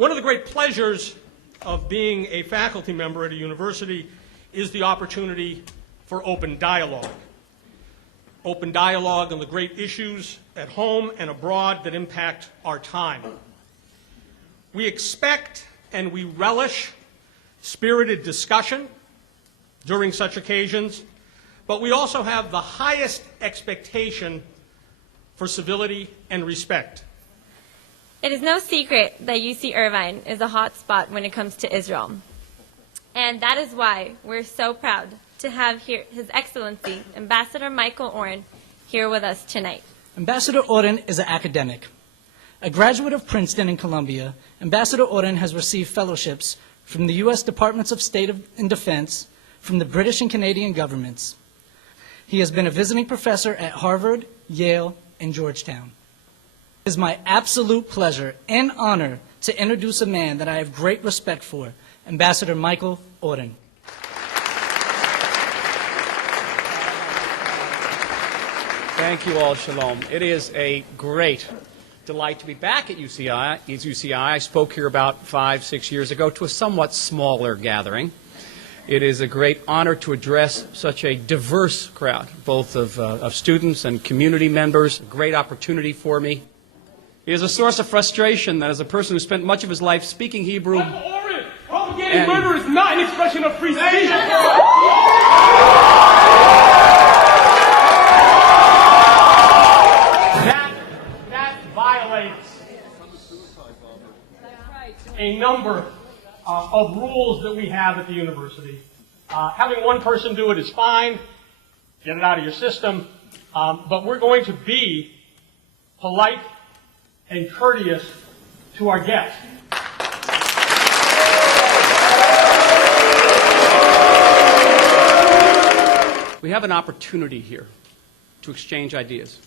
One of the great pleasures of being a faculty member at a university is the opportunity for open dialogue. Open dialogue on the great issues at home and abroad that impact our time. We expect and we relish spirited discussion during such occasions, but we also have the highest expectation for civility and respect. It is no secret that UC Irvine is a hot spot when it comes to Israel. And that is why we're so proud to have here His Excellency, Ambassador Michael Oren, here with us tonight. Ambassador Oren is an academic. A graduate of Princeton and Columbia, Ambassador Oren has received fellowships from the U.S. Departments of State and Defense, from the British and Canadian governments. He has been a visiting professor at Harvard, Yale, and Georgetown. It is my absolute pleasure and honor to introduce a man that I have great respect for, Ambassador Michael Oren. Thank you all, Shalom. It is a great delight to be back at UCI. I spoke here about 5-6 years ago to a somewhat smaller gathering. It is a great honor to address such a diverse crowd, both of students and community members. A great opportunity for me. It is a source of frustration that as a person who spent much of his life speaking Hebrew... Michael Oren, propagating murder is not an expression of free speech. That violates a number of rules that we have at the university. Having one person do it is fine. Get it out of your system. But we're going to be polite and courteous to our guests. We have an opportunity here to exchange ideas.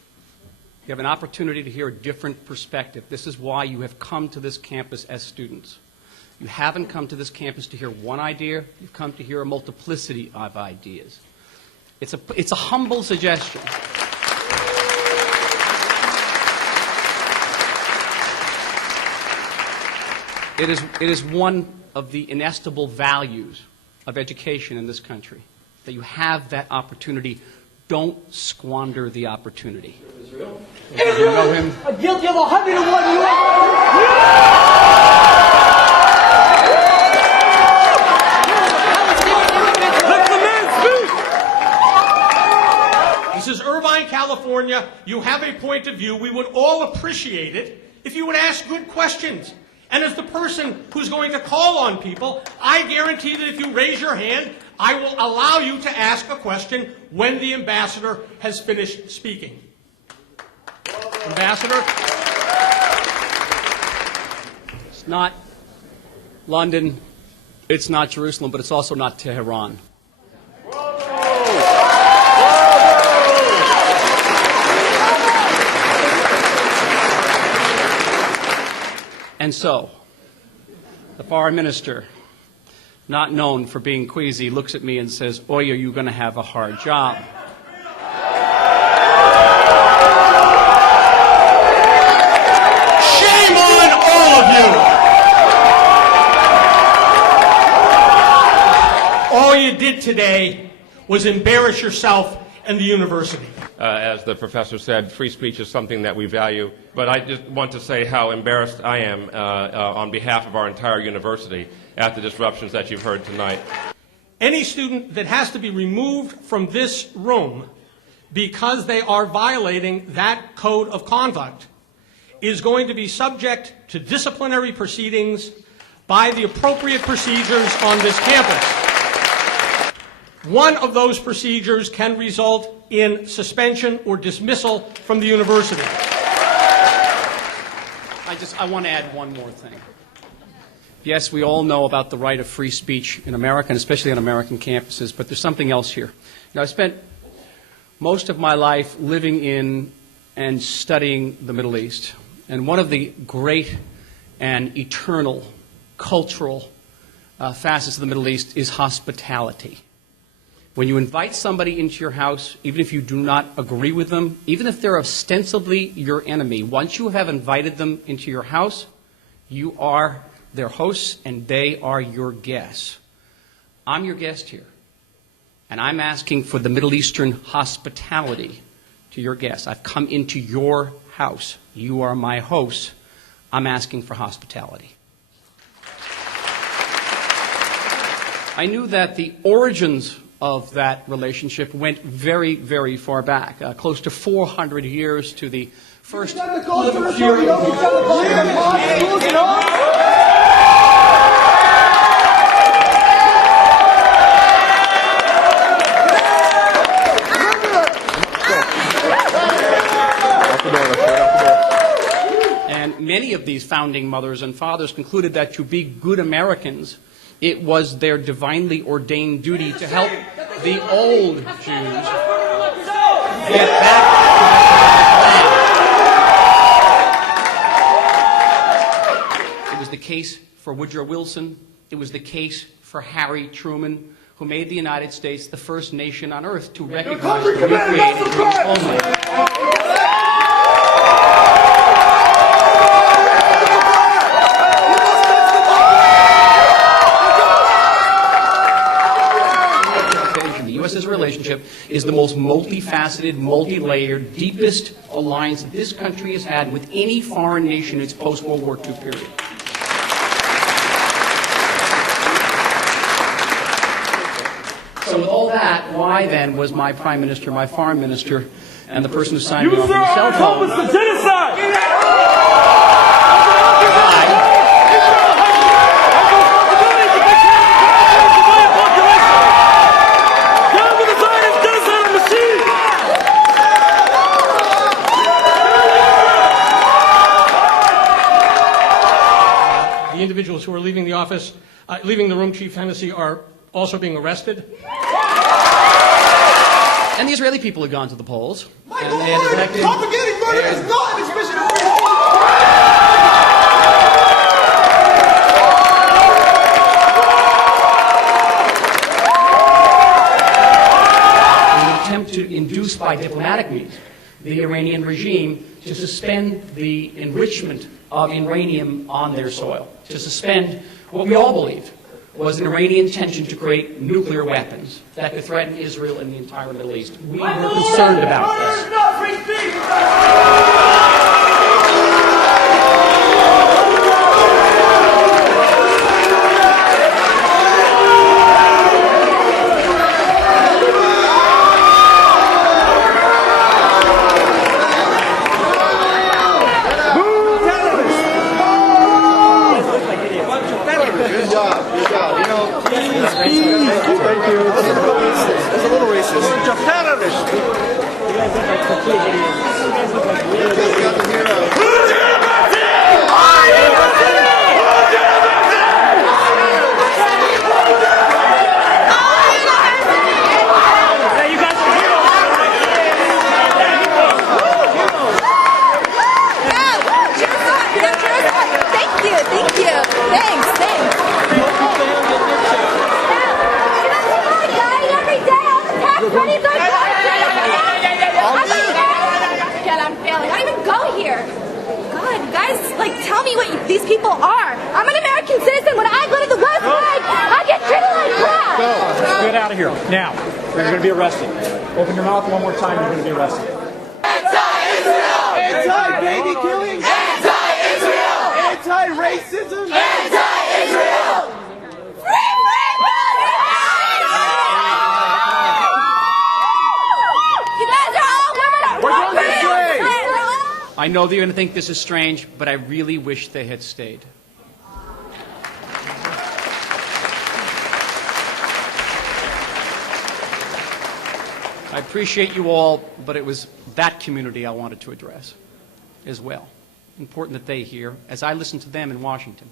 You have an opportunity to hear a different perspective. This is why you have come to this campus as students. You haven't come to this campus to hear one idea. You've come to hear a multiplicity of ideas. It's a humble suggestion. It is one of the inestimable values of education in this country, that you have that opportunity. Don't squander the opportunity. Israel you know him? Guilty of 101 This is Irvine, California. You have a point of view. We would all appreciate it if you would ask good questions. And as the person who's going to call on people, I guarantee that if you raise your hand, I will allow you to ask a question when the ambassador has finished speaking. Ambassador? It's not London, it's not Jerusalem, but it's also not Tehran. And so, the foreign minister, not known for being queasy, looks at me and says, "Oy, are you going to have a hard job?" Shame on all of you! All you did today was embarrass yourself and the university. As the professor said, free speech is something that we value. But I just want to say how embarrassed I am on behalf of our entire university at the disruptions that you've heard tonight. Any student that has to be removed from this room because they are violating that code of conduct is going to be subject to disciplinary proceedings by the appropriate procedures on this campus. One of those procedures can result in suspension or dismissal from the university. I want to add one more thing. Yes, we all know about the right of free speech in America, and especially on American campuses, but there's something else here. Now, I spent most of my life living in and studying the Middle East, and one of the great and eternal cultural facets of the Middle East is hospitality. When you invite somebody into your house, even if you do not agree with them, even if they're ostensibly your enemy, once you have invited them into your house, you are They're hosts, and they are your guests. I'm your guest here, and I'm asking for the Middle Eastern hospitality to your guests. I've come into your house. You are my hosts. I'm asking for hospitality. I knew that the origins of that relationship went very, very far back, close to 400 years to the first... And many of these founding mothers and fathers concluded that to be good Americans, it was their divinely ordained duty to help the old Jews get back to the land. It was the case for Woodrow Wilson. It was the case for Harry Truman, who made the United States the first nation on earth to recognize the recreated Jewish homeland. U.S.'s relationship is the most multifaceted, multi-layered, deepest alliance this country has had with any foreign nation in its post-World War II period. So with all that, why then was my Prime Minister, my Foreign Minister, and the person who signed me off on the cell phone... You, sir, are genocide! Individuals who are leaving the office, leaving the room, Chief Hennessy, are also being arrested. And the Israeli people had gone to the polls. And they had elected... Propagating murder is not an expression of free in an attempt to induce by diplomatic means the Iranian regime to suspend the enrichment of uranium on their soil, to suspend what we all believed was an Iranian intention to create nuclear weapons that could threaten Israel and the entire Middle East. We were concerned about this. not free speech! These people are. I'm an American citizen. When I go to the West Bank, I get treated like crap. Go. Get out of here. Now, you're going to be arrested. Open your mouth one more time, you're going to be arrested. Anti-Israel! Anti-baby killing! Anti-Israel! Anti-racism! Anti-Israel! Free You guys are all women. We're going this way. I know that you're going to think this is strange, but I really wish they had stayed. I appreciate you all, but it was that community I wanted to address as well. Important that they hear, as I listen to them in Washington.